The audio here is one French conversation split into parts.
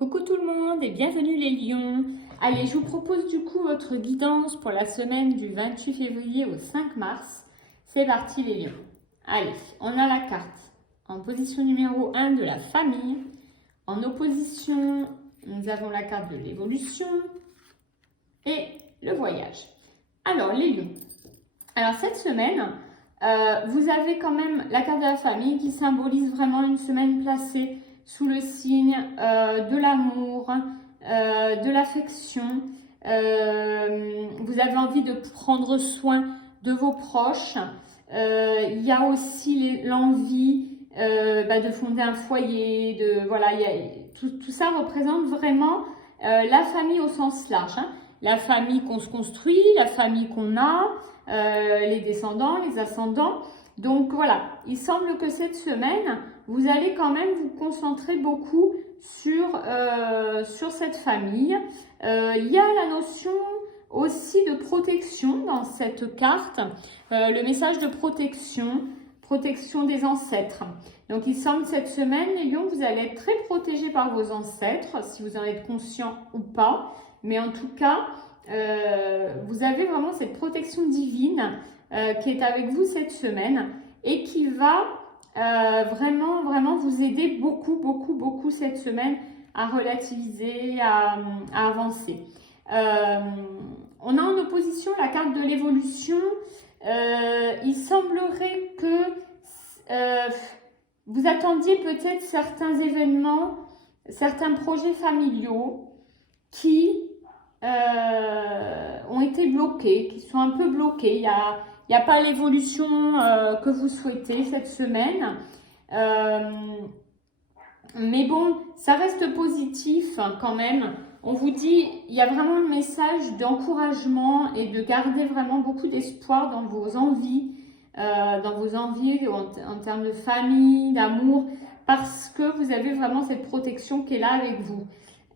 Coucou tout le monde et bienvenue les lions. Allez, je vous propose du coup votre guidance pour la semaine du 28 février au 5 mars. C'est parti les lions. Allez, on a la carte en position numéro 1 de la famille. En opposition, nous avons la carte de l'évolution et le voyage. Alors les lions, alors cette semaine, vous avez quand même la carte de la famille qui symbolise vraiment une semaine placée sous le signe de l'amour, de l'affection. Vous avez envie de prendre soin de vos proches. Il y a aussi l'envie de fonder un foyer. Voilà, tout ça représente vraiment la famille au sens large. La famille qu'on se construit, la famille qu'on a, les descendants, les ascendants. Donc voilà, il semble que cette semaine, vous allez quand même vous concentrer beaucoup sur cette famille. Il y a la notion aussi de protection dans cette carte, le message de protection des ancêtres. Donc il semble cette semaine, les lions, vous allez être très protégés par vos ancêtres, si vous en êtes conscient ou pas. Mais en tout cas, vous avez vraiment cette protection divine qui est avec vous cette semaine et qui va vraiment vous aider beaucoup cette semaine à relativiser, à avancer. On a en opposition la carte de l'évolution. Il semblerait que vous attendiez peut-être certains événements, certains projets familiaux qui ont été bloqués, qui sont un peu bloqués. Il n'y a pas l'évolution que vous souhaitez cette semaine. Mais bon, ça reste positif quand même. On vous dit, il y a vraiment un message d'encouragement et de garder vraiment beaucoup d'espoir dans vos envies en termes de famille, d'amour, parce que vous avez vraiment cette protection qui est là avec vous.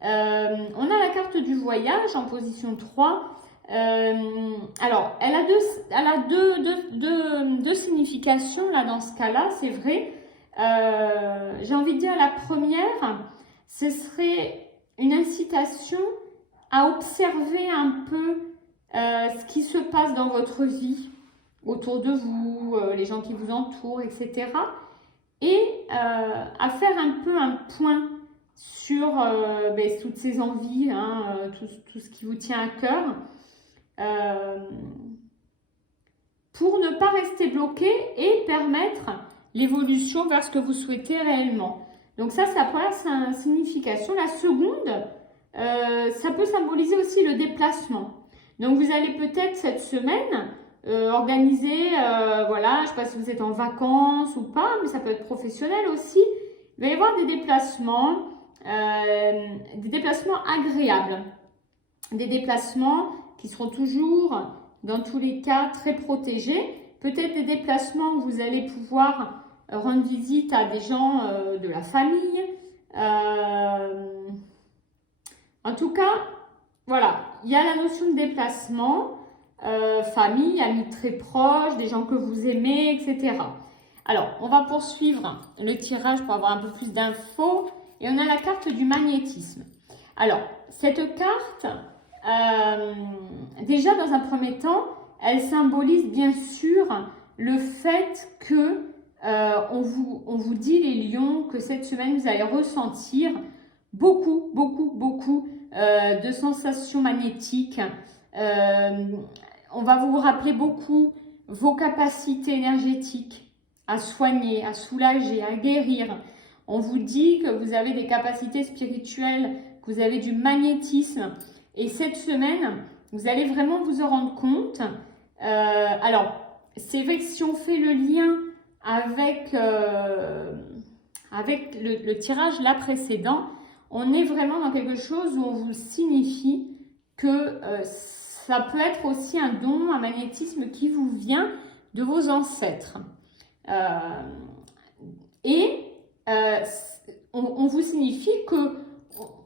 On a la carte du voyage en position 3. Alors, elle a deux significations là dans ce cas-là, c'est vrai. J'ai envie de dire la première, ce serait une incitation à observer un peu ce qui se passe dans votre vie, autour de vous, les gens qui vous entourent, etc. Et à faire un peu un point sur toutes ces envies, tout ce qui vous tient à cœur, pour ne pas rester bloqué et permettre l'évolution vers ce que vous souhaitez réellement. Donc ça a la première signification. La seconde, ça peut symboliser aussi le déplacement. Donc vous allez peut-être cette semaine organiser, voilà, je ne sais pas si vous êtes en vacances ou pas, mais ça peut être professionnel aussi. Il va y avoir des déplacements agréables, des déplacements qui seront toujours, dans tous les cas, très protégés. Peut-être des déplacements où vous allez pouvoir rendre visite à des gens de la famille. En tout cas, voilà, il y a la notion de déplacement, famille, amis très proches, des gens que vous aimez, etc. Alors, on va poursuivre le tirage pour avoir un peu plus d'infos. Et on a la carte du magnétisme. Alors, cette carte, déjà dans un premier temps, elle symbolise bien sûr le fait que on vous dit les lions que cette semaine vous allez ressentir beaucoup de sensations magnétiques. On va vous rappeler beaucoup vos capacités énergétiques à soigner, à soulager, à guérir. On vous dit que vous avez des capacités spirituelles, que vous avez du magnétisme. Et cette semaine, vous allez vraiment vous en rendre compte. Alors, c'est vrai que si on fait le lien avec le tirage là précédent, on est vraiment dans quelque chose où on vous signifie que ça peut être aussi un don, un magnétisme qui vous vient de vos ancêtres. On vous signifie que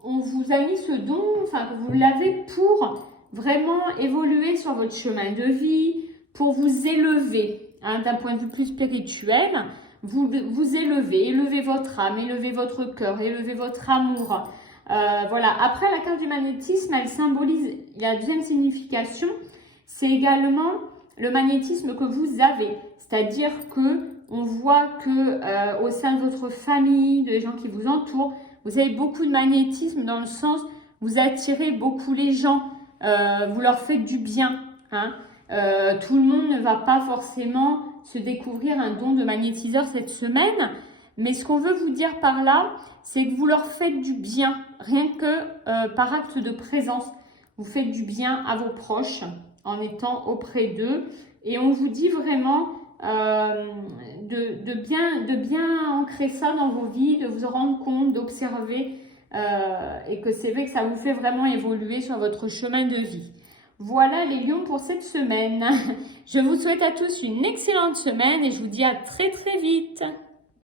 on vous a mis ce don, enfin que vous l'avez pour vraiment évoluer sur votre chemin de vie, pour vous élever d'un point de vue plus spirituel, vous élever, élever votre âme, élever votre cœur, élever votre amour, Voilà. Après, la carte du magnétisme, elle symbolise la deuxième signification. C'est également le magnétisme que vous avez. C'est-à-dire que on voit que au sein de votre famille, des gens qui vous entourent, vous avez beaucoup de magnétisme dans le sens vous attirez beaucoup les gens, vous leur faites du bien. Hein. Tout le monde ne va pas forcément se découvrir un don de magnétiseur cette semaine, mais ce qu'on veut vous dire par là, c'est que vous leur faites du bien, rien que par acte de présence. Vous faites du bien à vos proches en étant auprès d'eux. Et on vous dit vraiment de bien ancrer ça dans vos vies, de vous rendre compte, d'observer et que c'est vrai que ça vous fait vraiment évoluer sur votre chemin de vie. Voilà les lions pour cette semaine. Je vous souhaite à tous une excellente semaine et je vous dis à très très vite.